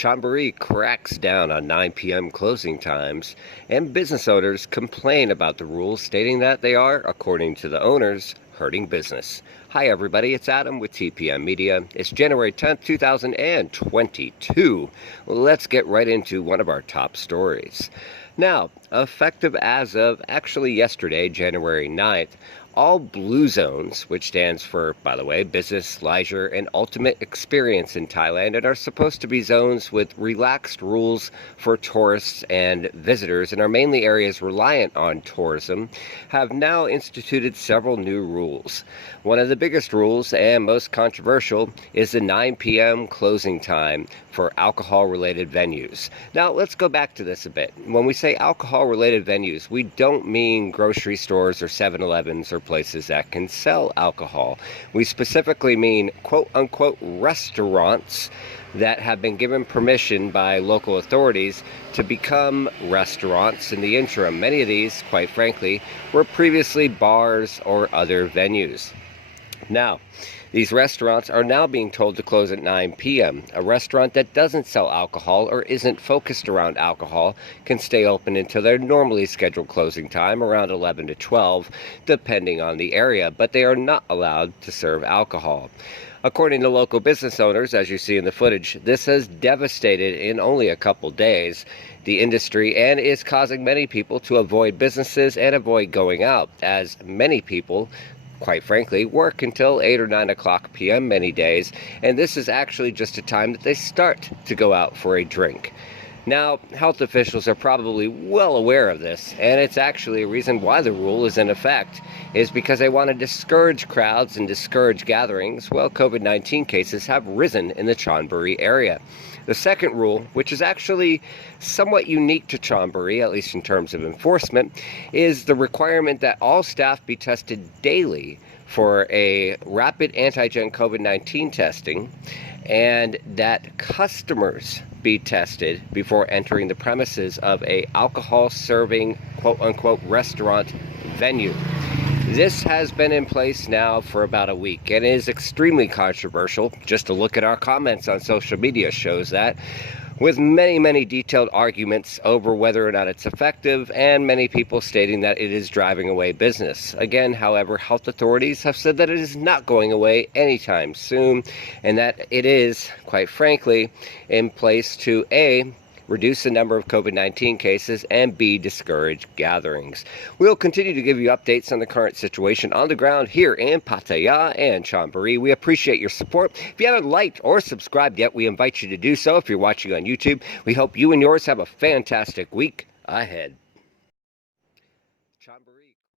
Chonburi cracks down on 9 p.m. closing times, and business owners complain about the rules, stating that they are, according to the owners, hurting business. Hi everybody, it's Adam with TPM Media. It's January 10th, 2022. Let's get right into one of our top stories. Now, effective as of actually yesterday, January 9th, all blue zones, which stands for, by the way, business, leisure, and ultimate experience in Thailand, and are supposed to be zones with relaxed rules for tourists and visitors, and are mainly areas reliant on tourism, have now instituted several new rules. One of the biggest rules, and most controversial, is the 9 p.m. closing time for alcohol-related venues. Now, let's go back to this a bit. When we say alcohol-related venues, we don't mean grocery stores or 7-Elevens or places that can sell alcohol. We specifically mean quote-unquote restaurants that have been given permission by local authorities to become restaurants in the interim. Many of these, quite frankly, were previously bars or other venues. Now, these restaurants are now being told to close at 9 p.m. A restaurant that doesn't sell alcohol or isn't focused around alcohol can stay open until their normally scheduled closing time, around 11 to 12, depending on the area, but they are not allowed to serve alcohol. According to local business owners, as you see in the footage, this has devastated in only a couple days the industry and is causing many people to avoid businesses and avoid going out, as many people, quite frankly, work until 8 or 9 o'clock p.m. many days, and this is actually just a time that they start to go out for a drink. Now, health officials are probably well aware of this, and it's actually a reason why the rule is in effect, is because they want to discourage crowds and discourage gatherings. Well, COVID-19 cases have risen in the Chonburi area. The second rule, which is actually somewhat unique to Chonburi, at least in terms of enforcement, is the requirement that all staff be tested daily for a rapid antigen COVID-19 testing, and that customers be tested before entering the premises of a alcohol serving quote-unquote restaurant venue. This has been in place now for about a week and is extremely controversial. Just to look at our comments on social media shows that, with many detailed arguments over whether or not it's effective, and many people stating that it is driving away business. Again, however, health authorities have said that it is not going away anytime soon, and that it is, quite frankly, in place to A, reduce the number of COVID-19 cases, and B, discourage gatherings. We'll continue to give you updates on the current situation on the ground here in Pattaya and Chonburi. We appreciate your support. If you haven't liked or subscribed yet, we invite you to do so if you're watching on YouTube. We hope you and yours have a fantastic week ahead. Chonburi.